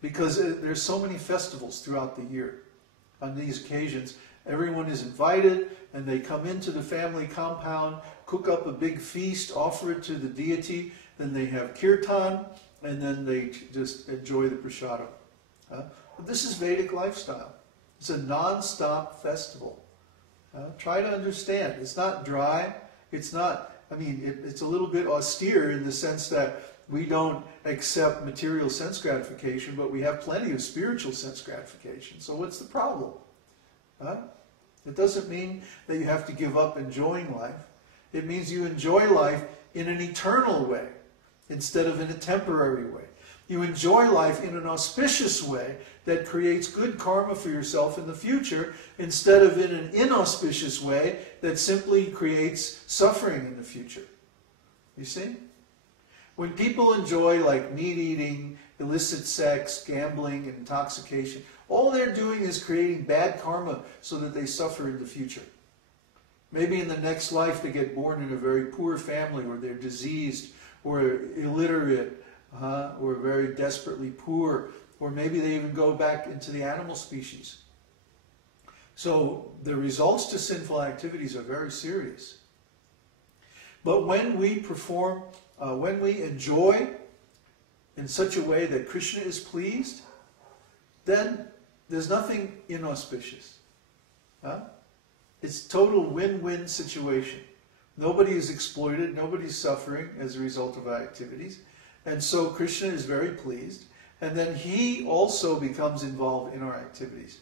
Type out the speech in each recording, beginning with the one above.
because there's so many festivals throughout the year. On these occasions, everyone is invited, and they come into the family compound, cook up a big feast, offer it to the deity, then they have kirtan, and then they just enjoy the prasadam. But this is Vedic lifestyle. It's a non-stop festival. Try to understand. It's not dry. It's not, I mean, it's a little bit austere in the sense that we don't accept material sense gratification, but we have plenty of spiritual sense gratification. So what's the problem? It doesn't mean that you have to give up enjoying life. It means you enjoy life in an eternal way instead of in a temporary way. You enjoy life in an auspicious way that creates good karma for yourself in the future instead of in an inauspicious way that simply creates suffering in the future. You see? When people enjoy like meat eating, illicit sex, gambling, and intoxication, all they're doing is creating bad karma so that they suffer in the future. Maybe in the next life they get born in a very poor family, or they're diseased, or illiterate, or very desperately poor, or maybe they even go back into the animal species. So the results to sinful activities are very serious. But when we perform, when we enjoy in such a way that Krishna is pleased, then there's nothing inauspicious. It's total win-win situation. Nobody is exploited, nobody's suffering as a result of our activities. And so Krishna is very pleased. And then he also becomes involved in our activities.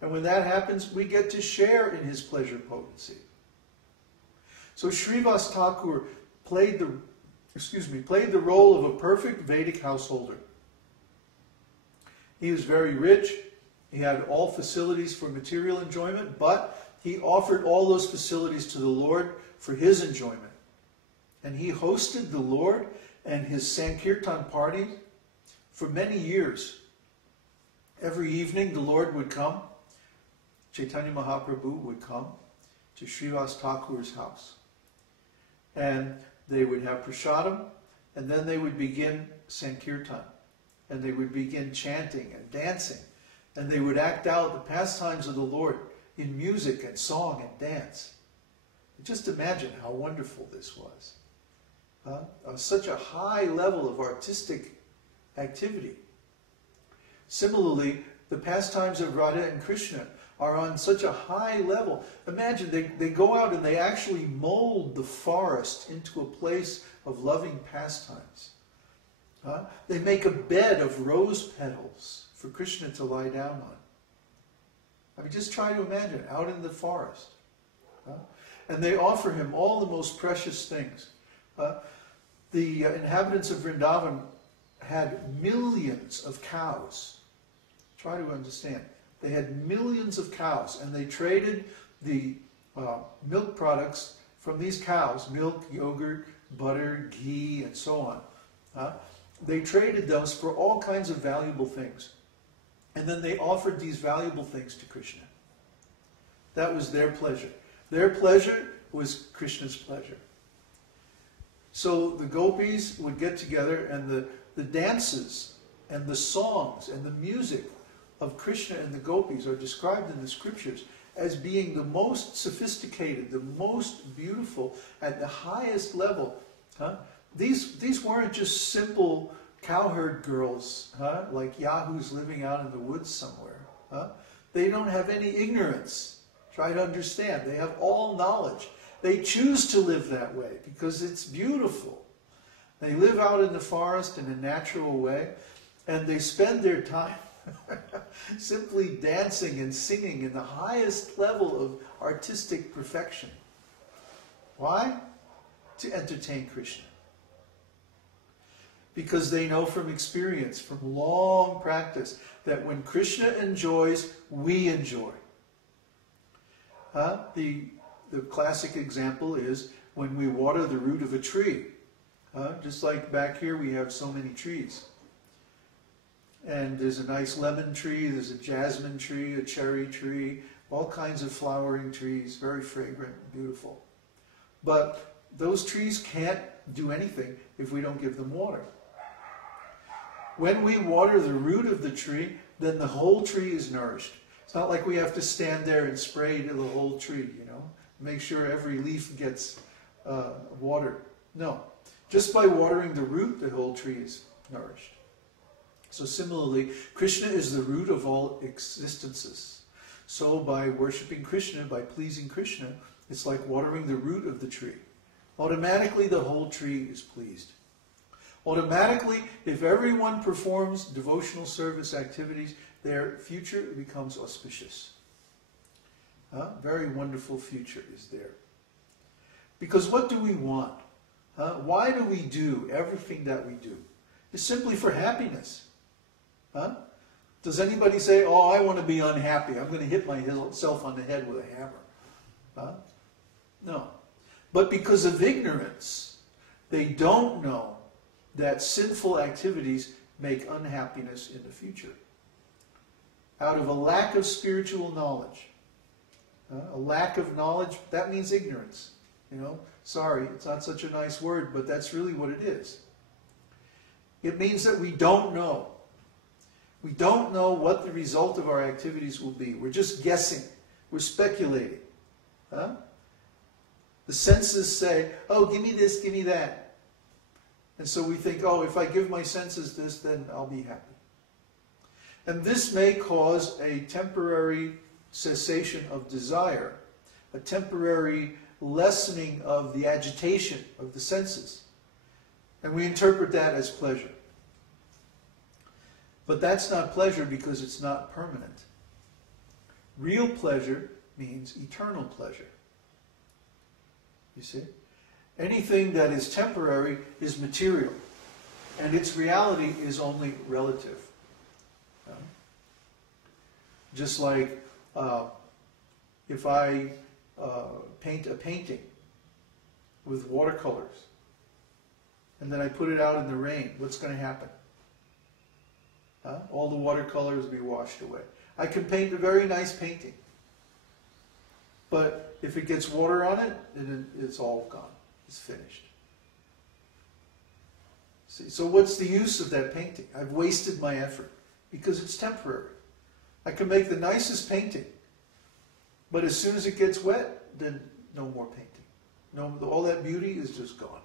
And when that happens, we get to share in his pleasure potency. So Srivas Thakur played the role of a perfect Vedic householder. He was very rich. He had all facilities for material enjoyment, but he offered all those facilities to the Lord for his enjoyment. And he hosted the Lord and his saṅkīrtana party for many years. Every evening the Lord would come, Chaitanya Mahaprabhu would come to Srivas Thakur's house. And they would have prasadam, and then they would begin saṅkīrtana. And they would begin chanting and dancing. And they would act out the pastimes of the Lord in music and song and dance. Just imagine how wonderful this was. Such a high level of artistic activity. Similarly, the pastimes of Radha and Krishna are on such a high level. Imagine, they go out and they actually mold the forest into a place of loving pastimes. They make a bed of rose petals for Krishna to lie down on. I mean, just try to imagine, out in the forest. And they offer him all the most precious things. The inhabitants of Vrindavan had millions of cows. Try to understand. They had millions of cows, and they traded the milk products from these cows, milk, yogurt, butter, ghee, and so on. They traded those for all kinds of valuable things. And then they offered these valuable things to Krishna. That was their pleasure. Their pleasure was Krishna's pleasure. So the gopis would get together, and the dances and the songs and the music of Krishna and the gopis are described in the scriptures as being the most sophisticated, the most beautiful, at the highest level. These weren't just simple cowherd girls, like yahoos living out in the woods somewhere. They don't have any ignorance. Try to understand. They have all knowledge. They choose to live that way because it's beautiful. They live out in the forest in a natural way, and they spend their time simply dancing and singing in the highest level of artistic perfection. Why? To entertain Krishna. Because they know from experience, from long practice, that when Krishna enjoys, we enjoy. The classic example is when we water the root of a tree. Just like back here we have so many trees. And there's a nice lemon tree, there's a jasmine tree, a cherry tree, all kinds of flowering trees, very fragrant, beautiful. But those trees can't do anything if we don't give them water. when we water the root of the tree, then the whole tree is nourished. It's not like we have to stand there and spray to the whole tree, you know, make sure every leaf gets watered. No, just by watering the root, the whole tree is nourished. So similarly, Krishna is the root of all existences. So by worshipping Krishna, by pleasing Krishna, it's like watering the root of the tree. Automatically the whole tree is pleased. Automatically, if everyone performs devotional service activities, their future becomes auspicious. Very wonderful future is there. Because what do we want? Why do we do everything that we do? It's simply for happiness. Does anybody say, oh, I want to be unhappy, I'm going to hit myself on the head with a hammer? No. But because of ignorance, they don't know that sinful activities make unhappiness in the future. Out of a lack of spiritual knowledge. A lack of knowledge, that means ignorance. You know, sorry, it's not such a nice word, but that's really what it is. It means that we don't know. We don't know what the result of our activities will be. We're just guessing. We're speculating. The senses say, oh, give me this, give me that. And so we think, oh, if I give my senses this, then I'll be happy. And this may cause a temporary cessation of desire, a temporary lessening of the agitation of the senses. And we interpret that as pleasure. But that's not pleasure because it's not permanent. Real pleasure means eternal pleasure. You see? Anything that is temporary is material, and its reality is only relative. Just like if I paint a painting with watercolors, and then I put it out in the rain, what's going to happen? All the watercolors will be washed away. I can paint a very nice painting, but if it gets water on it, then it's all gone. It's finished. See, so what's the use of that painting? I've wasted my effort because it's temporary. I can make the nicest painting, but as soon as it gets wet, then no more painting. No, all that beauty is just gone.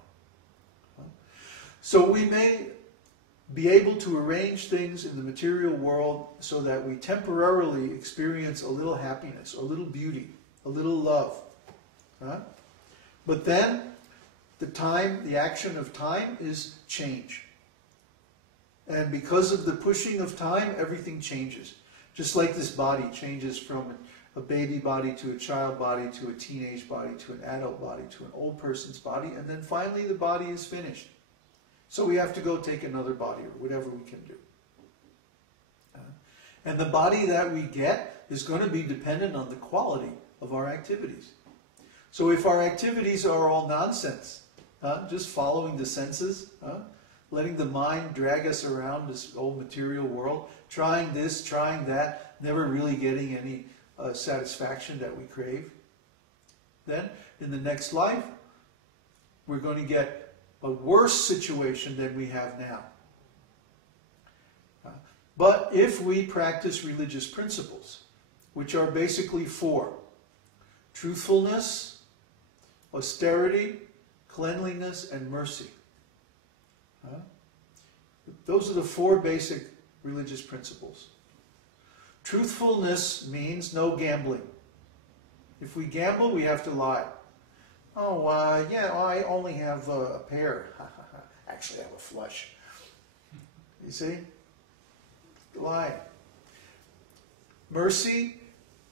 So we may be able to arrange things in the material world so that we temporarily experience a little happiness, a little beauty, a little love. But then the action of time is change. And because of the pushing of time, everything changes. Just like this body changes from a baby body to a child body to a teenage body to an adult body to an old person's body, and then finally the body is finished. So we have to go take another body or whatever we can do. And the body that we get is going to be dependent on the quality of our activities. So if our activities are all nonsense, just following the senses, letting the mind drag us around this old material world, trying this, trying that, never really getting any satisfaction that we crave, then in the next life, we're going to get a worse situation than we have now. But if we practice religious principles, which are basically four: truthfulness, austerity, cleanliness, and mercy. Those are the four basic religious principles. Truthfulness means no gambling. If we gamble, we have to lie. Oh, yeah, I only have a pair. Actually, I have a flush. You see? Lie. Mercy,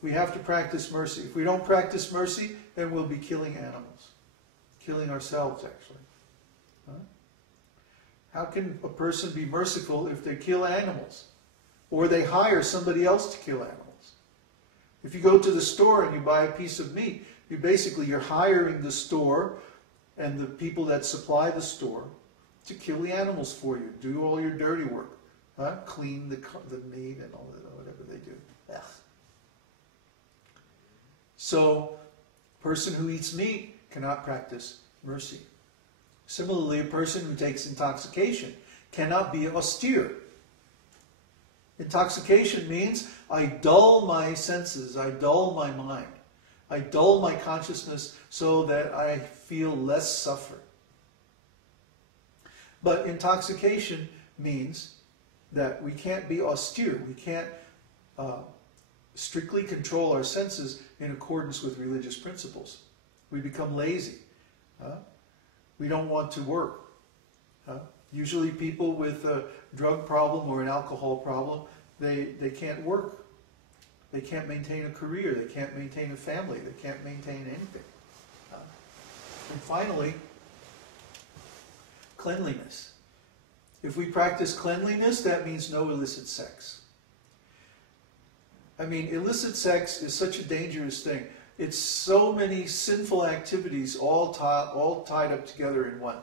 we have to practice mercy. If we don't practice mercy, then we'll be killing animals. Killing ourselves, actually. How can a person be merciful if they kill animals? Or they hire somebody else to kill animals? If you go to the store and you buy a piece of meat, you're hiring the store and the people that supply the store to kill the animals for you, do all your dirty work, clean the meat and all that, whatever they do. Ugh. So, a person who eats meat cannot practice mercy. Similarly, a person who takes intoxication cannot be austere. Intoxication means I dull my senses, I dull my mind, I dull my consciousness so that I feel less suffering. But intoxication means that we can't be austere, we can't strictly control our senses in accordance with religious principles. We become lazy. We don't want to work. Usually people with a drug problem or an alcohol problem, they can't work. They can't maintain a career. They can't maintain a family. They can't maintain anything. And finally, cleanliness. If we practice cleanliness, that means no illicit sex. I mean, illicit sex is such a dangerous thing. It's so many sinful activities all tied up together in one.